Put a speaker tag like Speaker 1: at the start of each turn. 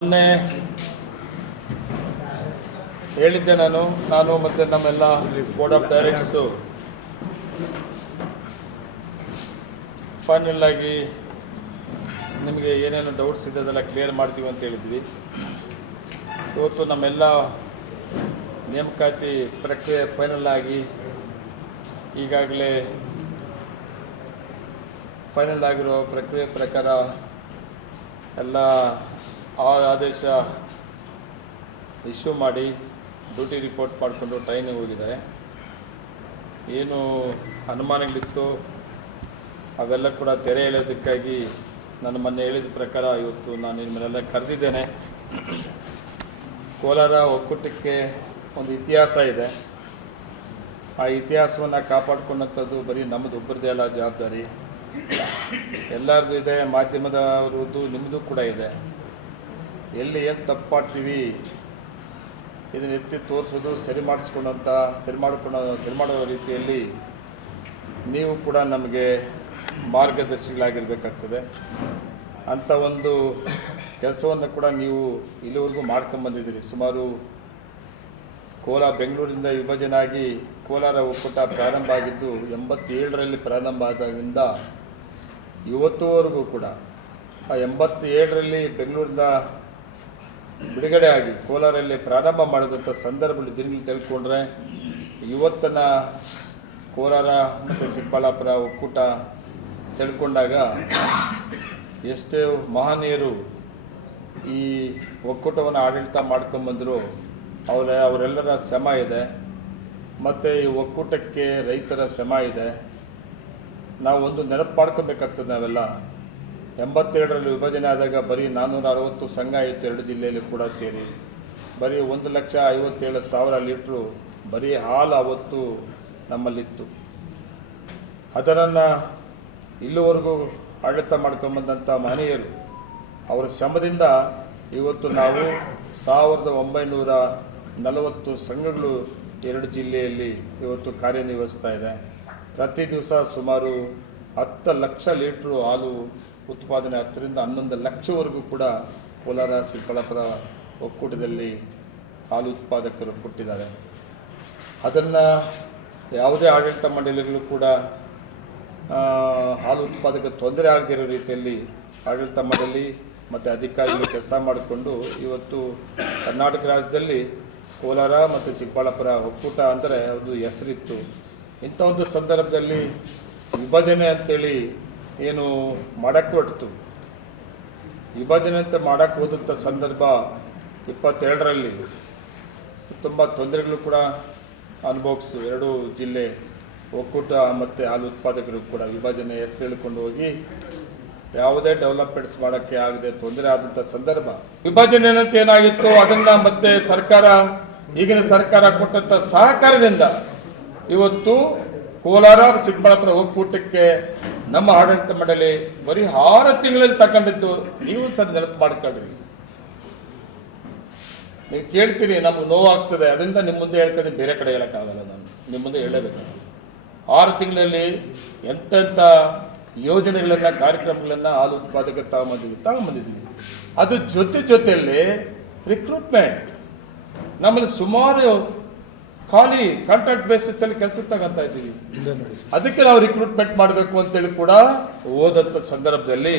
Speaker 1: ಮೊನ್ನೆ ಹೇಳಿದ್ದೆ ನಾನು ನಾನು ಮತ್ತು ನಮ್ಮೆಲ್ಲ ಬೋರ್ಡ್ ಆಫ್ ಡೈರೆಕ್ಟ್ಸು ಫೈನಲ್ ಆಗಿ ನಿಮಗೆ ಏನೇನು ಡೌಟ್ಸ್ ಇದೆ ಅದೆಲ್ಲ ಕ್ಲಿಯರ್ ಮಾಡ್ತೀವಿ ಅಂತ ಹೇಳಿದ್ವಿ. ಇವತ್ತು ನಮ್ಮೆಲ್ಲ ನೇಮಕಾತಿ ಪ್ರಕ್ರಿಯೆ ಫೈನಲ್ ಆಗಿ ಈಗಾಗಲೇ ಫೈನಲ್ ಆಗಿರೋ ಪ್ರಕ್ರಿಯೆ ಪ್ರಕಾರ ಎಲ್ಲ ಆ ಆದೇಶ ಇಶ್ಯೂ ಮಾಡಿ ಡ್ಯೂಟಿ ರಿಪೋರ್ಟ್ ಮಾಡಿಕೊಂಡು ಟ್ರೈನಿಗೆ ಹೋಗಿದ್ದಾರೆ. ಏನು ಅನುಮಾನಗಳಿತ್ತು? ಅವೆಲ್ಲ ಕೂಡ ತೆರೆ ಎಳೆಯೋದಕ್ಕಾಗಿ ನಾನು ಮೊನ್ನೆ ಹೇಳಿದ ಪ್ರಕಾರ ಇವತ್ತು ನಾನು ನಿಮ್ಮನ್ನೆಲ್ಲ ಕರೆದಿದ್ದೇನೆ. ಕೋಲಾರ ಒಕ್ಕೂಟಕ್ಕೆ ಒಂದು ಇತಿಹಾಸ ಇದೆ. ಆ ಇತಿಹಾಸವನ್ನು ಕಾಪಾಡ್ಕೊಂಡಂಥದ್ದು ಬರೀ ನಮ್ಮದು ಒಬ್ಬರದೇ ಅಲ್ಲ ಜವಾಬ್ದಾರಿ. ಎಲ್ಲರದ್ದು ಇದೆ, ಮಾಧ್ಯಮದವ್ರದ್ದು ನಿಮ್ಮದು ಕೂಡ ಇದೆ. ಎಲ್ಲಿ ಏನು ತಪ್ಪು ಮಾಡ್ತೀವಿ ಇದನ್ನ ಎತ್ತಿ ತೋರಿಸೋದು, ಸರಿ ಮಾಡಿಸ್ಕೊಂಡಂಥ ಸರಿ ಮಾಡಿಕೊಂಡ, ಸರಿ ಮಾಡೋ ರೀತಿಯಲ್ಲಿ ನೀವು ಕೂಡ ನಮಗೆ ಮಾರ್ಗದರ್ಶಿಗಳಾಗಿರ್ಬೇಕಾಗ್ತದೆ. ಅಂಥ ಒಂದು ಕೆಲಸವನ್ನು ಕೂಡ ನೀವು ಇಲ್ಲಿವರೆಗೂ ಮಾಡ್ಕೊಂಬಂದಿದ್ದೀರಿ ಸುಮಾರು ಕೋಲ ಬೆಂಗಳೂರಿಂದ ವಿಭಜನೆ ಆಗಿ ಕೋಲಾರ ಒಕ್ಕೂಟ ಪ್ರಾರಂಭ ಆಗಿದ್ದು ಎಂಬತ್ತೇಳರಲ್ಲಿ ಪ್ರಾರಂಭ ಆದಾಗಿಂದ ಇವತ್ತುವರೆಗೂ ಕೂಡ ಆ ಎಂಬತ್ತೇಳರಲ್ಲಿ ಬೆಂಗಳೂರಿಂದ ಬಿಡುಗಡೆ ಆಗಿ ಕೋಲಾರಲ್ಲಿ ಪ್ರಾರಂಭ ಮಾಡಿದಂಥ ಸಂದರ್ಭದಲ್ಲಿ ದಿನಗಳು ತಿಳ್ಕೊಂಡ್ರೆ ಇವತ್ತಿನ ಕೋಲಾರ ಮತ್ತು ಚಿಕ್ಕಬಳ್ಳಾಪುರ ಒಕ್ಕೂಟ ತಿಳ್ಕೊಂಡಾಗ ಎಷ್ಟು ಮಹನೀಯರು ಈ ಒಕ್ಕೂಟವನ್ನು ಆಡಳಿತ ಮಾಡ್ಕೊಂಬಂದರು, ಅವರ ಅವರೆಲ್ಲರ ಶ್ರಮ ಇದೆ. ಮತ್ತು ಈ ಒಕ್ಕೂಟಕ್ಕೆ ರೈತರ ಶ್ರಮ ಇದೆ. ನಾವು ಒಂದು ನೆನಪು ಮಾಡ್ಕೋಬೇಕಾಗ್ತದೆ ನಾವೆಲ್ಲ. ಎಂಬತ್ತೇಳರಲ್ಲಿ ವಿಭಜನೆ ಆದಾಗ ಬರೀ ನಾನ್ನೂರ ಅರವತ್ತು ಸಂಘ ಇತ್ತು ಎರಡು ಜಿಲ್ಲೆಯಲ್ಲಿ ಕೂಡ ಸೇರಿ, ಬರೀ ಒಂದು ಲಕ್ಷ ಐವತ್ತೇಳು ಸಾವಿರ ಲೀಟ್ರು ಬರೀ ಹಾಲು ಅವತ್ತು ನಮ್ಮಲ್ಲಿತ್ತು. ಅದನ್ನು ಇಲ್ಲಿವರೆಗೂ ಆಡಳಿತ ಮಾಡ್ಕೊಂಬಂದಂಥ ಮಹನೀಯರು, ಅವರ ಶ್ರಮದಿಂದ ಇವತ್ತು ನಾವು ಸಾವಿರದ ಒಂಬೈನೂರ ನಲವತ್ತು ಸಂಘಗಳು ಎರಡು ಜಿಲ್ಲೆಯಲ್ಲಿ ಇವತ್ತು ಕಾರ್ಯನಿರ್ವಹಿಸ್ತಾ ಇದೆ. ಪ್ರತಿ ದಿವಸ ಸುಮಾರು ಹತ್ತು ಲಕ್ಷ ಲೀಟ್ರು ಹಾಲು ಉತ್ಪಾದನೆ ಹತ್ತರಿಂದ ಹನ್ನೊಂದು ಲಕ್ಷವರೆಗೂ ಕೂಡ ಕೋಲಾರ ಚಿಕ್ಕಬಳ್ಳಾಪುರ ಒಕ್ಕೂಟದಲ್ಲಿ ಹಾಲು ಉತ್ಪಾದಕರು ಕೊಟ್ಟಿದ್ದಾರೆ. ಅದನ್ನು ಯಾವುದೇ ಆಡಳಿತ ಮಂಡಳಿಗಳು ಕೂಡ ಹಾಲು ಉತ್ಪಾದಕ ತೊಂದರೆ ಆಗದಿರೋ ರೀತಿಯಲ್ಲಿ ಆಡಳಿತ ಮಂಡಳಿ ಮತ್ತು ಅಧಿಕಾರಿಗಳು ಕೆಲಸ ಮಾಡಿಕೊಂಡು ಇವತ್ತು ಕರ್ನಾಟಕ ರಾಜ್ಯದಲ್ಲಿ ಕೋಲಾರ ಮತ್ತು ಚಿಕ್ಕಬಳ್ಳಾಪುರ ಒಕ್ಕೂಟ ಅಂದರೆ ಅದು ಹೆಸರಿತ್ತು. ಇಂಥ ಒಂದು ಸಂದರ್ಭದಲ್ಲಿ ವಿಭಜನೆ ಅಂತೇಳಿ ಏನು ಮಾಡಕ್ಕೆ ಹೊರಟಿತು ವಿಭಜನೆ ಅಂತ ಮಾಡಕ್ಕೆ ಹೋದಂಥ ಸಂದರ್ಭ ಇಪ್ಪತ್ತೆರಡರಲ್ಲಿ ತುಂಬ ತೊಂದರೆಗಳು ಕೂಡ ಅನುಭವಿಸ್ತು. ಎರಡು ಜಿಲ್ಲೆ ಒಕ್ಕೂಟ ಮತ್ತು ಹಾಲು ಉತ್ಪಾದಕರು ಕೂಡ ವಿಭಜನೆ ಹೆಸರು ಹೇಳಿಕೊಂಡು ಹೋಗಿ ಯಾವುದೇ ಡೆವಲಪ್ಮೆಂಟ್ಸ್ ಮಾಡೋಕ್ಕೆ ಆಗದೆ ತೊಂದರೆ ಆದಂಥ ಸಂದರ್ಭ. ವಿಭಜನೆ ಅಂತ ಏನಾಗಿತ್ತು? ಅದನ್ನು ಮತ್ತೆ ಸರ್ಕಾರ, ಈಗಿನ ಸರ್ಕಾರ ಕೊಟ್ಟಂಥ ಸಹಕಾರದಿಂದ ಇವತ್ತು ಕೋಲಾರ ಚಿಕ್ಕಬಳ್ಳಾಪುರ ಒಕ್ಕೂಟಕ್ಕೆ ನಮ್ಮ ಆಡಳಿತ ಮಂಡಳಿ ಬರೀ ಆರು ತಿಂಗಳಲ್ಲಿ ತಗೊಂಡಿದ್ದು ನೀವು ಸಹ ನೆನಪು ಮಾಡ್ಕೊಳ್ರಿ. ನೀವು ಕೇಳ್ತೀರಿ ನಮ್ಗೆ ನೋವಾಗ್ತದೆ, ಅದರಿಂದ ನಿಮ್ಮ ಮುಂದೆ ಹೇಳ್ತೀನಿ ಬೇರೆ ಕಡೆ ಹೇಳೋಕ್ಕಾಗಲ್ಲ ನಾನು. ನಿಮ್ಮ ಮುಂದೆ ಹೇಳಬೇಕು. ಆರು ತಿಂಗಳಲ್ಲಿ ಎಂತೆಂಥ ಯೋಜನೆಗಳನ್ನು, ಕಾರ್ಯಕ್ರಮಗಳನ್ನು ಹಾಲು ಉತ್ಪಾದಕ ತಗೊಂಬಂದಿದ್ವಿ ತಗೊಂಬಂದಿದ್ವಿ. ಅದು ಜೊತೆ ಜೊತೆಯಲ್ಲಿ ರಿಕ್ರೂಟ್ಮೆಂಟ್ ನಮ್ಮಲ್ಲಿ ಸುಮಾರು ಖಾಲಿ ಕಾಂಟ್ರಾಕ್ಟ್ ಬೇಸಿಸ್ ಅಲ್ಲಿ ಕೆಲಸ ತಗೊಂತ ಇದ್ದೀವಿ. ಅದಕ್ಕೆ ನಾವು ರಿಕ್ರೂಟ್ಮೆಂಟ್ ಮಾಡಬೇಕು ಅಂತೇಳಿ ಕೂಡ ಹೋದಂಥ ಸಂದರ್ಭದಲ್ಲಿ